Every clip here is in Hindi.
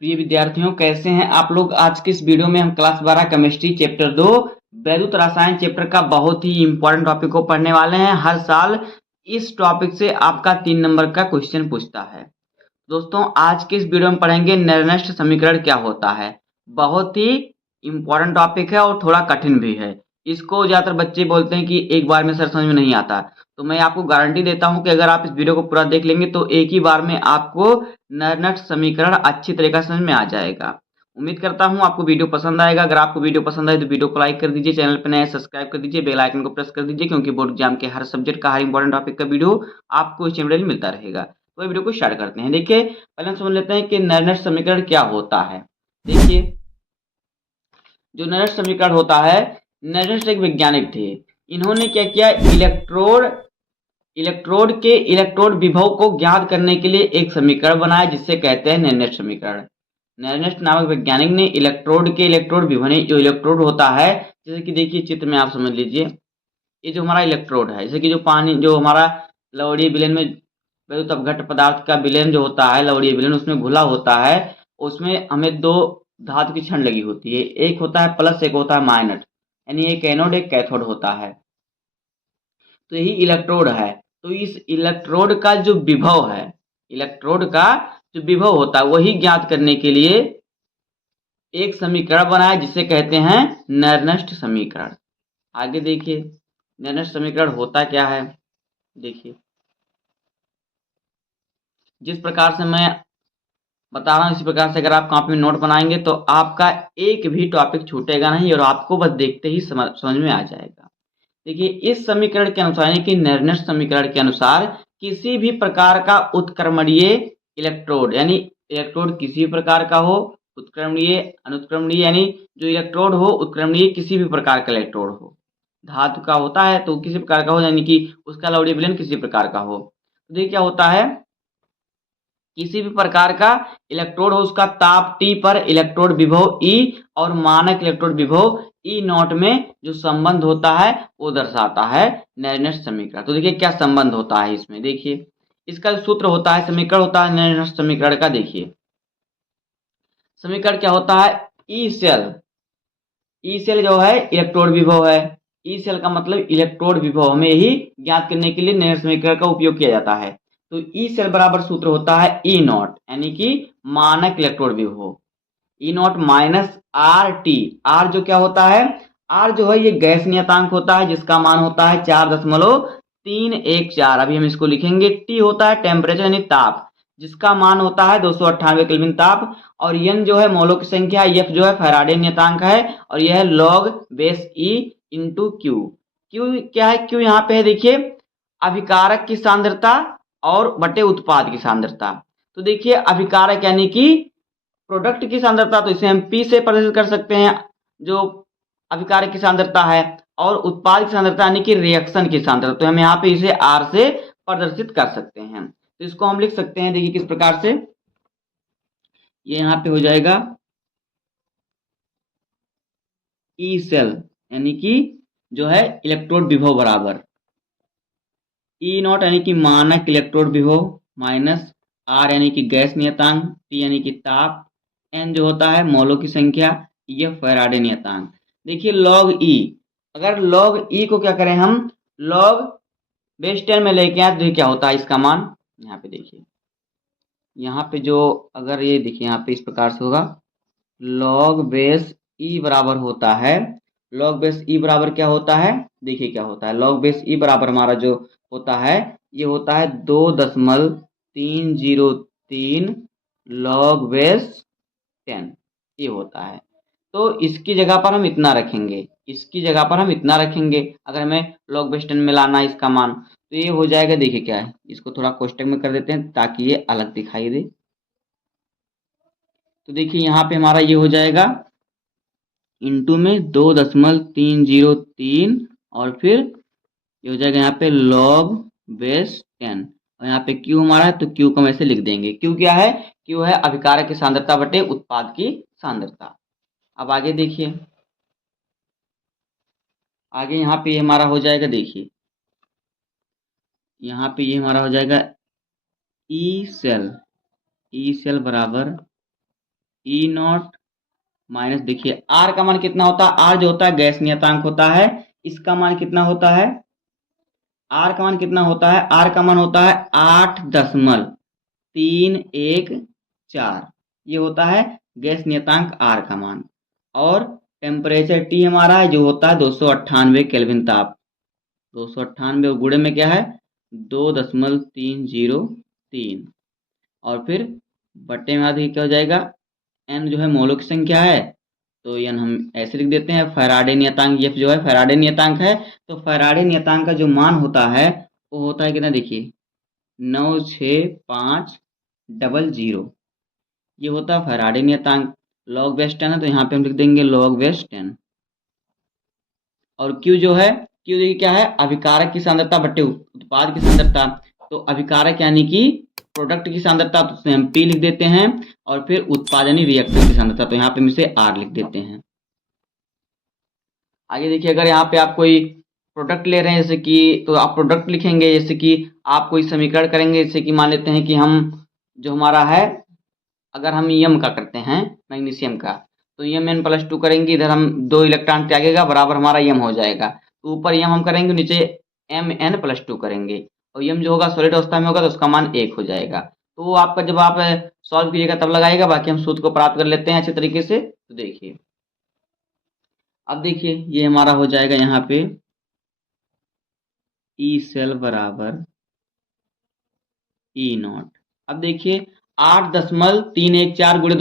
प्रिय विद्यार्थियों, कैसे हैं आप लोग। आज की इस वीडियो में हम क्लास 12 केमिस्ट्री चैप्टर 2 वैद्युत रसायन चैप्टर का बहुत ही इंपॉर्टेंट टॉपिक को पढ़ने वाले हैं। हर साल इस टॉपिक से आपका 3 नंबर का क्वेश्चन पूछता है। दोस्तों, आज के इस वीडियो में पढ़ेंगे निर्दिष्ट समीकरण क्या होता है। बहुत ही इंपॉर्टेंट टॉपिक है और थोड़ा कठिन भी है। इसको ज्यादातर बच्चे बोलते हैं कि एक बार में सर समझ में नहीं आता, तो मैं आपको गारंटी देता हूं कि अगर आप इस वीडियो को पूरा देख लेंगे तो एक ही बार में आपको निर्दिष्ट समीकरण अच्छी तरीके से समझ में आ जाएगा। उम्मीद करता हूं आपको वीडियो पसंद आएगा। अगर आपको वीडियो पसंद आए तो वीडियो को लाइक कर दीजिए, चैनल पर नए सब्सक्राइब कर दीजिए, बेल आइकन को प्रेस कर दीजिए, क्योंकि बोर्ड एग्जाम के हर सब्जेक्ट का हर इंपॉर्टेंट टॉपिक का वीडियो आपको इस चैनल में मिलता रहेगा। तो वीडियो को स्टार्ट करते हैं। देखिए, पहले हम समझ लेते हैं कि निर्दिष्ट समीकरण क्या होता है। देखिए, जो निर्दिष्ट समीकरण होता है, निर्दिष्ट एक वैज्ञानिक थे। इन्होंने क्या किया, इलेक्ट्रोड के इलेक्ट्रोड विभव को ज्ञात करने के लिए एक समीकरण बनाया, जिससे कहते हैं निर्दिष्ट समीकरण। निर्दिष्ट नामक वैज्ञानिक ने इलेक्ट्रोड के इलेक्ट्रोड विभव, जो इलेक्ट्रोड होता है, जैसे कि देखिए चित्र में आप समझ लीजिए, ये जो हमारा इलेक्ट्रोड है, जैसे कि जो पानी, जो हमारा लवणीय विलयन में वैद्युत अपघट्य पदार्थ का विलयन जो होता है, लवणीय विलयन उसमें घुला होता है, उसमें हमें दो धातु की छड़ लगी होती है, एक होता है प्लस, एक होता है माइनस, यानी एक एनोड एक कैथोड होता है। तो यही इलेक्ट्रोड है। तो इस इलेक्ट्रोड का जो विभव है, इलेक्ट्रोड का जो विभव होता है, वही ज्ञात करने के लिए एक समीकरण बनाया, जिसे कहते हैं निर्दिष्ट समीकरण। आगे देखिए, निर्दिष्ट समीकरण होता क्या है। देखिए, जिस प्रकार से मैं बता रहा हूँ, इसी प्रकार से अगर आप कॉपी में नोट बनाएंगे तो आपका एक भी टॉपिक छूटेगा नहीं और आपको बस देखते ही समझ में आ जाएगा। देखिए, इस समीकरण के अनुसार, यानी कि निर्दिष्ट समीकरण के अनुसार, किसी भी प्रकार का उत्क्रमणीय इलेक्ट्रोड, यानी इलेक्ट्रोड किसी भी प्रकार का हो, उत्क्रमणीय अनुत्क्रमणीय, यानी जो इलेक्ट्रोड हो उत्क्रमणीय किसी भी प्रकार का इलेक्ट्रोड हो, धातु का होता है तो किसी प्रकार का हो, यानी कि उसका लवणीय विलयन किसी प्रकार का हो। तो देखिए क्या होता है, किसी भी प्रकार का इलेक्ट्रोड हो, उसका ताप T पर इलेक्ट्रोड विभव E और मानक इलेक्ट्रोड विभव E नॉट में जो संबंध होता है वो दर्शाता है निर्दिष्ट समीकरण। तो देखिए क्या संबंध होता है इसमें। देखिए, इसका सूत्र होता है, समीकरण होता है निर्दिष्ट समीकरण का। देखिए, समीकरण क्या होता है, ई सेल, ई सेल जो है इलेक्ट्रोड विभव है। ई सेल का मतलब इलेक्ट्रोड विभव में ही ज्ञात करने के लिए निर्दिष्ट समीकरण का उपयोग किया जाता है। तो ई सेल बराबर सूत्र होता है ई नॉट, यानी कि मानक इलेक्ट्रोड विभव, E naught minus R T. R जो क्या होता है, आर जो है ये गैस नियतांक होता है, जिसका मान होता है 4.314। अभी हम इसको लिखेंगे। टी होता है टेम्परेचर, यानी ताप, जिसका मान होता है 298 केल्विन ताप। और एन जो है मोलों की संख्या, एफ जो है फैराडे नियतांक है, और यह है log base E into Q. Q क्या है, क्यू यहाँ पे है, देखिए अभिकारक की सांद्रता और बटे उत्पाद की सांद्रता। तो देखिए अभिकारक यानी कि प्रोडक्ट की सांद्रता, तो इसे हम P से प्रदर्शित कर सकते हैं, जो अभिकारक की सांद्रता है, और उत्पाद की सांद्रता यानी कि रिएक्शन की सांद्रता, तो हम यहाँ पे इसे R से प्रदर्शित कर सकते हैं। तो इसको हम लिख सकते हैं, देखिए किस प्रकार से, ये यहाँ पे हो जाएगा ई सेल, यानी कि जो है इलेक्ट्रोड विभव बराबर ई नॉट, यानी कि मानक इलेक्ट्रोड विभव, माइनस आर यानी कि गैस नियतांक, टी यानी कि ताप, एन जो होता है मोलों की संख्या, ये फैराडे नियतांक। देखिए लॉग ई, अगर लॉग ई को क्या करें हम, लॉग बेस 10 में लेके आए तो क्या होता है इसका मान, यहाँ पे देखिए, यहाँ पे जो, अगर ये देखिए यहाँ पे इस प्रकार से होगा, लॉग बेस ई बराबर होता है, लॉग बेस ई बराबर क्या होता है, देखिए क्या होता है, लॉग बेस ई बराबर हमारा जो होता है, ये होता है 2.303 लॉग बेस 10, ये होता है। तो इसकी जगह पर हम इतना रखेंगे, इसकी जगह पर हम इतना रखेंगे, अगर हमें लॉग बेस 10 में लाना है इसका मान, तो ये हो जाएगा, देखिए क्या है, इसको थोड़ा कोष्टक में कर देते हैं ताकि ये अलग दिखाई दे। तो देखिए यहाँ पे हमारा ये हो जाएगा इंटू में 2.303, और फिर ये हो जाएगा यहाँ पे लॉग बेस 10, और यहाँ पे क्यू हमारा है, तो क्यू को हम ऐसे लिख देंगे। क्यू क्या है, क्यू है अभिकारक की सांद्रता बटे उत्पाद की सांद्रता। अब आगे देखिए, आगे यहाँ पे ये हमारा हो जाएगा, देखिए यहाँ पे ये हमारा हो जाएगा ई सेल, ई सेल बराबर ई नॉट माइनस, देखिए आर का मान कितना होता है, आर जो होता है गैस नियतांक होता है, इसका मान कितना होता है, आर का मान कितना होता है, आर का मान होता है 8.314, ये होता है गैस नियतांक आर का मान। और टेम्परेचर टी हमारा जो होता है 298 केल्विन ताप, 298 गुणे में क्या है 2.303, और फिर बटे में आधी क्या हो जाएगा, एन जो है मोलों की संख्या है, तो एन हम ऐसे लिख देते हैं, फैराडे नियतांक एफ जो है फैराडे नियतांक है, तो फैराडे नियतांक का जो मान होता है वो होता है कितना, देखिए 96500, ये होता है फैराडे नियतांक। लॉग बेस 10 है तो यहाँ पे हम लिख देंगे लॉग बेस 10। और क्यू जो है, क्यू देखिए क्या है, अभिकारक की सांद्रता बटे उत्पाद की सांद्रता, तो अभिकारक यानी कि प्रोडक्ट की सांद्रता, तो उसमें हम पी लिख देते हैं, और फिर उत्पादनी रिएक्शन की सांद्रता, तो यहाँ पे हम इसे आर लिख देते हैं। आगे देखिए, अगर यहाँ पे आप कोई प्रोडक्ट ले रहे हैं जैसे कि, तो आप प्रोडक्ट लिखेंगे, जैसे कि आप कोई समीकरण करेंगे, जैसे कि मान लेते हैं कि हम जो हमारा है, अगर हम यम का करते हैं मैग्नीशियम का, तो यम एन प्लस 2 करेंगे, इधर हम 2 इलेक्ट्रॉन त्यागेगा बराबर हमारा यम हो जाएगा, तो ऊपर यम हम करेंगे, नीचे एम एन प्लस 2 करेंगे, और यम जो होगा सॉलिड अवस्था में होगा तो उसका मान 1 हो जाएगा। तो वो आपका जब आप सॉल्व कीजिएगा तब लगाएगा, बाकी हम सूत्र को प्राप्त कर लेते हैं अच्छे तरीके से। तो देखिए, अब देखिए ये हमारा हो जाएगा यहाँ पे ई सेल बराबर ई नॉट। अब देखिए 8.314 गुणे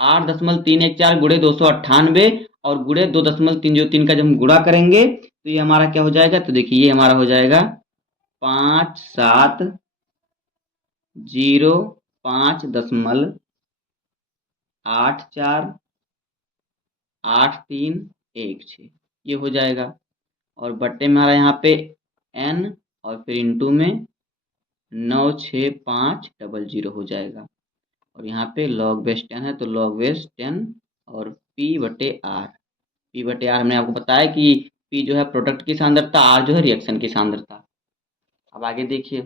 8.314 गुणे 298 और गुणे 2.303 का जब हम गुणा करेंगे तो ये हमारा क्या हो जाएगा, तो देखिए ये हमारा हो जाएगा 5705.848316, ये हो जाएगा। और बट्टे में हमारा यहाँ पे n और फिर इंटू में 96500 हो जाएगा, और यहाँ पे लॉग बेस 10 है तो लॉग बेस 10 और P बटे आर, P बटे आर हमने आपको बताया कि P जो है प्रोडक्ट की सांद्रता, R जो है रिएक्शन की सांद्रता। अब आगे देखिए,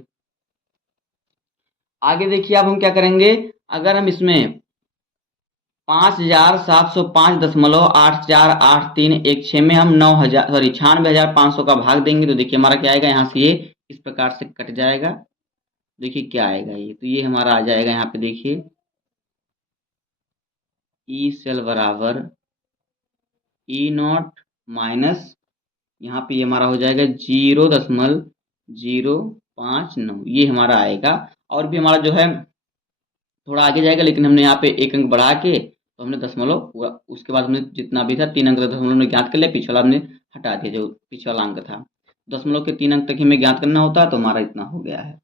अब हम क्या करेंगे, अगर हम इसमें 5705.848316 में हम 96,500 का भाग देंगे, तो देखिए हमारा क्या आएगा, यहाँ से ये इस प्रकार से कट जाएगा, देखिए क्या आएगा ये, तो ये हमारा आ जाएगा यहाँ पे देखिए ई सेल बराबर ई नॉट माइनस, यहाँ पे ये हमारा हो जाएगा 0.059, ये हमारा आएगा। और भी हमारा जो है थोड़ा आगे जाएगा, लेकिन हमने यहाँ पे एक अंक बढ़ा के, तो हमने दशमलव पूरा, उसके बाद हमने जितना भी था 3 अंक दशमलव ने ज्ञात कर लिया, पिछला हमने हटा दिया जो पिछला अंक था, दशमलव के 3 अंक तक हमें ज्ञात करना होता है, तो हमारा इतना हो गया है।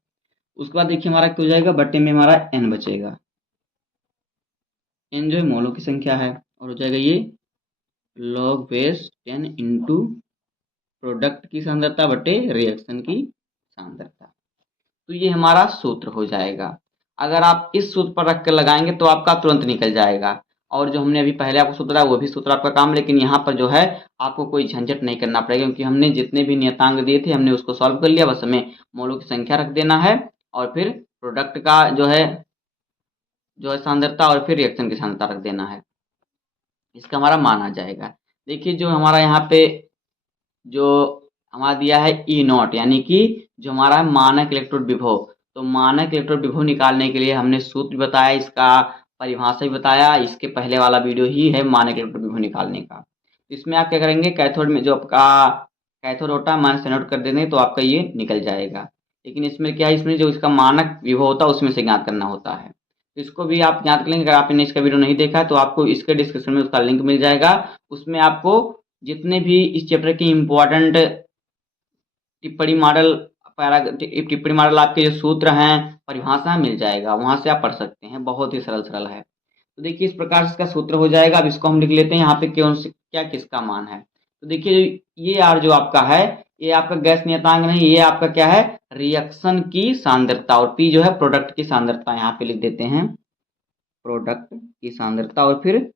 उसके बाद देखिए हमारा क्या हो जाएगा, बट्टे में हमारा n बचेगा, n जो है मोलों की संख्या है, और हो जाएगा ये लॉग बेस 10 इंटू प्रोडक्ट की सांद्रता बटे रिएक्शन की सांद्रता। तो ये हमारा सूत्र हो जाएगा। अगर आप इस सूत्र पर रख कर लगाएंगे तो आपका तुरंत निकल जाएगा, और जो हमने अभी पहले आपको सूत्र बताया वो भी सूत्र आपका काम, लेकिन यहाँ पर जो है आपको कोई झंझट नहीं करना पड़ेगा, क्योंकि हमने जितने भी नियतांक दिए थे हमने उसको सॉल्व कर लिया, बस हमें मोलों की संख्या रख देना है, और फिर प्रोडक्ट का जो है सांद्रता, और फिर रिएक्शन की सांद्रता रख देना है, इसका हमारा मान आ जाएगा। देखिए जो हमारा यहाँ पे जो हमारा दिया है ई नॉट, यानी कि जो हमारा मानक इलेक्ट्रोड विभव, तो मानक इलेक्ट्रोड विभव निकालने के लिए हमने सूत्र बताया, इसका परिभाषा भी बताया, इसके पहले वाला वीडियो ही है मानक इलेक्ट्रोड विभव निकालने का। इसमें आप क्या करेंगे, कैथोड में जो आपका कैथोड होता है माइनस एनोड कर देंगे तो आपका ये निकल जाएगा, लेकिन इसमें क्या है, इसमें जो इसका मानक विभव होता है उसमें से ज्ञात करना होता है, इसको भी आप ज्ञात कर लेंगे। अगर आपने इसका वीडियो नहीं देखा है तो आपको इसके डिस्क्रिप्शन में उसका लिंक मिल जाएगा, उसमें आपको जितने भी इस चैप्टर की इम्पोर्टेंट टिप्पणी मॉडल टिप्पणी मॉडल आपके जो सूत्र हैं, परिभाषा मिल जाएगा, वहां से आप पढ़ सकते हैं, बहुत ही सरल सरल है। तो देखिए इस प्रकार से इसका सूत्र हो जाएगा। अब इसको हम लिख लेते हैं यहाँ पे कौन से क्या किसका मान है, तो देखिए ये आर जो आपका है ये आपका गैस नियतांक नहीं, ये आपका क्या है रिएक्शन की सांद्रता, और पी जो है प्रोडक्ट की सांद्रता, यहाँ पे लिख देते हैं प्रोडक्ट की सांद्रता और फिर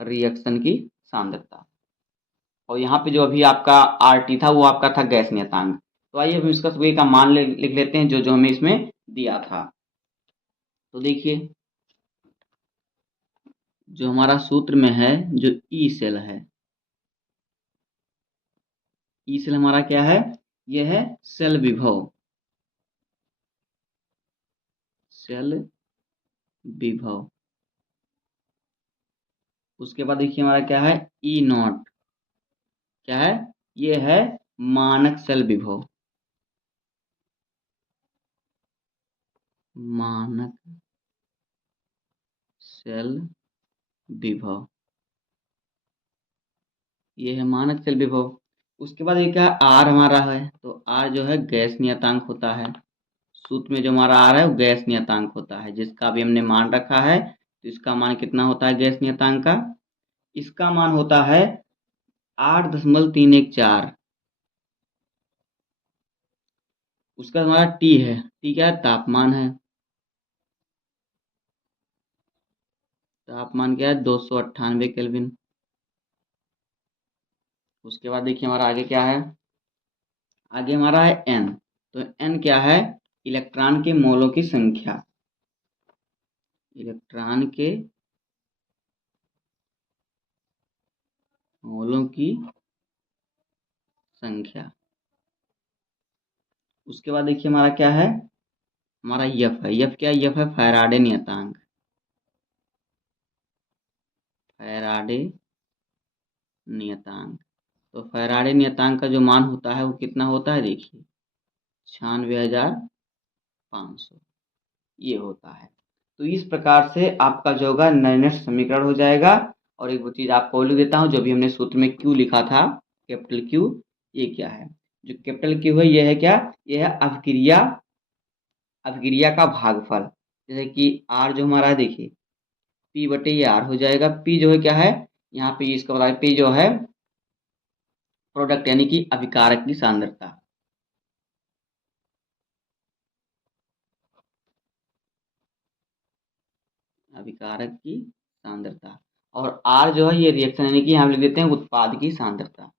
रिएक्शन की सांद्रता, और यहाँ पे जो अभी आपका आर टी था वो आपका था गैस नियतांक। तो आइए हम इसका सभी का मान लिख लेते हैं जो जो हमें इसमें दिया था। तो देखिए जो हमारा सूत्र में है, जो ई सेल है, ई सेल हमारा क्या है, यह है सेल विभव, सेल विभव। उसके बाद देखिए हमारा क्या है, ई नॉट, क्या है, ये है मानक सेल विभव, मानक सेल विभव, ये है मानक सेल विभव। उसके बाद ये क्या है, आर हमारा है, तो आर जो है गैस नियतांक होता है, सूत्र में जो हमारा आर है वो गैस नियतांक होता है, जिसका भी हमने मान रखा है। तो इसका मान कितना होता है गैस नियतांक का, इसका मान होता है 8.314। उसका हमारा टी है, टी क्या है, तापमान है, तापमान क्या है 298 केल्विन। उसके बाद देखिए हमारा आगे क्या है, आगे हमारा है एन, तो एन क्या है, इलेक्ट्रॉन के मोलों की संख्या, इलेक्ट्रॉन के मोलों की संख्या। उसके बाद देखिए हमारा क्या है, हमारा यफ है, यफ क्या है, यफ है फैराडे नियतांक, फैराडे नियतांक। तो फैराडे नियतांक का जो मान होता है वो कितना होता है, देखिए 96,500 ये होता है। तो इस प्रकार से आपका जो होगा नैनट समीकरण हो जाएगा। और एक वो चीज़ आपको और लिख देता हूँ, जो भी हमने सूत्र में क्यू लिखा था, कैपिटल क्यू, ये क्या है, जो कैपिटल क्यू है ये है क्या, ये है अभिक्रिया, अभिक्रिया का भागफल। जैसे कि आर जो हमारा है, देखिए पी बटे ये आर हो जाएगा, पी जो है क्या है, यहाँ पे इसका बता, पी जो है प्रोडक्ट यानी कि अभिकारक की सांद्रता, अभिकारक की सांद्रता। और आर जो है ये रिएक्शन यानी कि यहाँ लिख देते हैं उत्पाद की सांद्रता,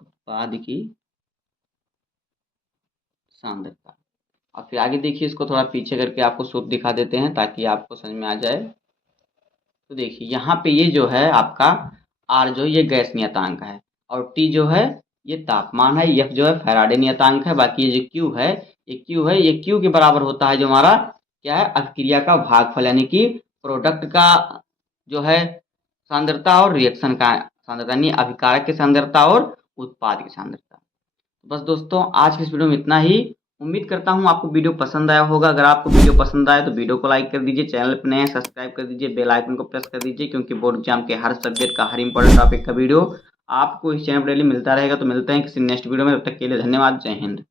उत्पाद की सांद्रता। और फिर आगे देखिए, इसको थोड़ा पीछे करके आपको सूत्र दिखा देते हैं ताकि आपको समझ में आ जाए। तो देखिए यहाँ पे ये जो है आपका आर जो है ये गैस नियतांक है, और टी जो है ये तापमान है, एफ जो है फैराडे नियतांक है, बाकी ये जो क्यू है, ये क्यू है, ये क्यू के बराबर होता है जो हमारा क्या है, अभिक्रिया का भागफल यानी कि प्रोडक्ट का जो है सांद्रता और रिएक्शन का सांद्रता, यानी अभिकारक की सांद्रता और उत्पाद की सांद्रता। बस दोस्तों आज की इस वीडियो में इतना ही। उम्मीद करता हूँ आपको वीडियो पसंद आया होगा। अगर आपको वीडियो पसंद आए तो वीडियो को लाइक कर दीजिए, चैनल पर नए हैं सब्सक्राइब कर दीजिए, बेल आइकन को प्रेस कर दीजिए, क्योंकि बोर्ड एग्जाम के हर सब्जेक्ट का हर इंपॉर्टेंट टॉपिक का वीडियो आपको इस चैनल पर डेली मिलता रहेगा। तो मिलते हैं किसी नेक्स्ट वीडियो में, तब तक के लिए धन्यवाद, जय हिंद।